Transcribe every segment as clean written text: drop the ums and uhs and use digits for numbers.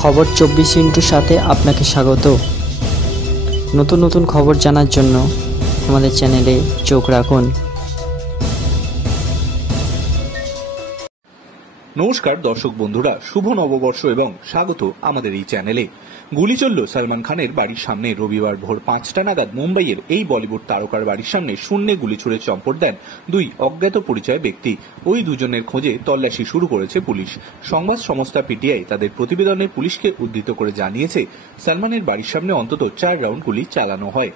খবর 24 সাথে আপনাকে স্বাগত। নতুন নতুন খবর জানার জন্য আমাদের চ্যানেলে চোখ রাখুন। নমস্কার দর্শক বন্ধুরা, শুভ নববর্ষ এবং স্বাগত আমাদের এই চ্যানেলে। গুলি চলল সালমান খানের বাড়ির সামনে। রবিবার ভোর 5টা নাগাদ মুম্বাইয়ের এই বলিউড তারকার বাড়ির সামনে শূন্যে গুলি ছুড়ে চম্পট দেন দুই অজ্ঞাত পরিচয় ব্যক্তি। ওই দুজনের খোঁজে তল্লাশি শুরু করেছে পুলিশ। সংবাদ সংস্থা পিটিআই তাদের প্রতিবেদনে পুলিশকে উদ্ধৃত করে জানিয়েছে, সালমানের বাড়ির সামনে অন্তত 4 রাউন্ড গুলি চালানো হয়।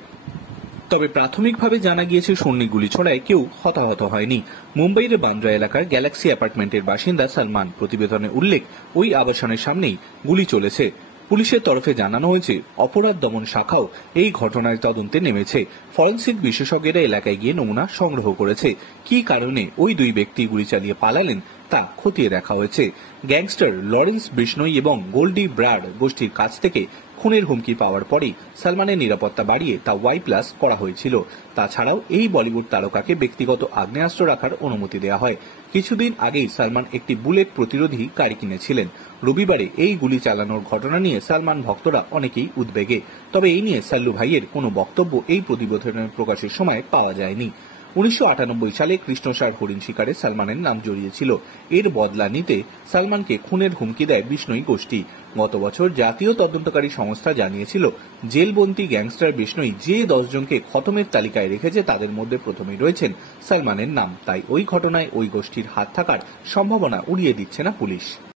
তবে প্রাথমিকভাবে জানা গিয়েছে শূন্য গুলি ছোড়ায় কেউ হতাহত হয়নি। মুম্বাইয়ের বান্দ্রা এলাকার গ্যালাক্সি অ্যাপার্টমেন্টের বাসিন্দা সালমান। প্রতিবেদনে উল্লেখ, ওই আবাসনের সামনেই গুলি চলেছে। পুলিশের তরফে জানানো হয়েছে, অপরাধ দমন শাখাও এই ঘটনার তদন্তে নেমেছে। ফরেনসিক বিশেষজ্ঞরা এলাকায় গিয়ে নমুনা সংগ্রহ করেছে। কী কারণে ওই দুই ব্যক্তি গুলি চালিয়ে পালালেন তা খতিয়ে দেখা হয়েছে। গ্যাংস্টার লরেন্স বিষ্ণই এবং গোল্ডি ব্রাড গোষ্ঠীর কাছ থেকে খুনের হুমকি পাওয়ার পরেই সালমানের নিরাপত্তা বাড়িয়ে তা Y+ করা হয়েছিল। তাছাড়াও এই বলিউড তারকাকে ব্যক্তিগত আগ্নেয়াস্ত্র রাখার অনুমতি দেওয়া হয়। কিছুদিন আগেই সালমান একটি বুলেট প্রতিরোধী গাড়ি কিনেছিলেন। রবিবারে এই গুলি চালানোর ঘটনা নিয়ে সালমান ভক্তরা অনেকেই উদ্বেগে। তবে এই নিয়ে সাল্লু ভাইয়ের কোনো বক্তব্য এই প্রতিবেদনের প্রকাশের সময় পাওয়া যায়নি। 1998 সালে কৃষ্ণসার হরিণ শিকারে সালমানের নাম জড়িয়েছিল। এর বদলা নিতে সালমানকে খুনের হুমকি দেয় বিষ্ণই গোষ্ঠী। গত বছর জাতীয় তদন্তকারী সংস্থা জানিয়েছিল, জেলবন্দী গ্যাংস্টার বিষ্ণই যে 10 জনকে খতমের তালিকায় রেখেছে তাদের মধ্যে প্রথমেই রয়েছেন সালমানের নাম। তাই ওই ঘটনায় ওই গোষ্ঠীর হাত থাকার সম্ভাবনা উড়িয়ে দিচ্ছে না পুলিশ।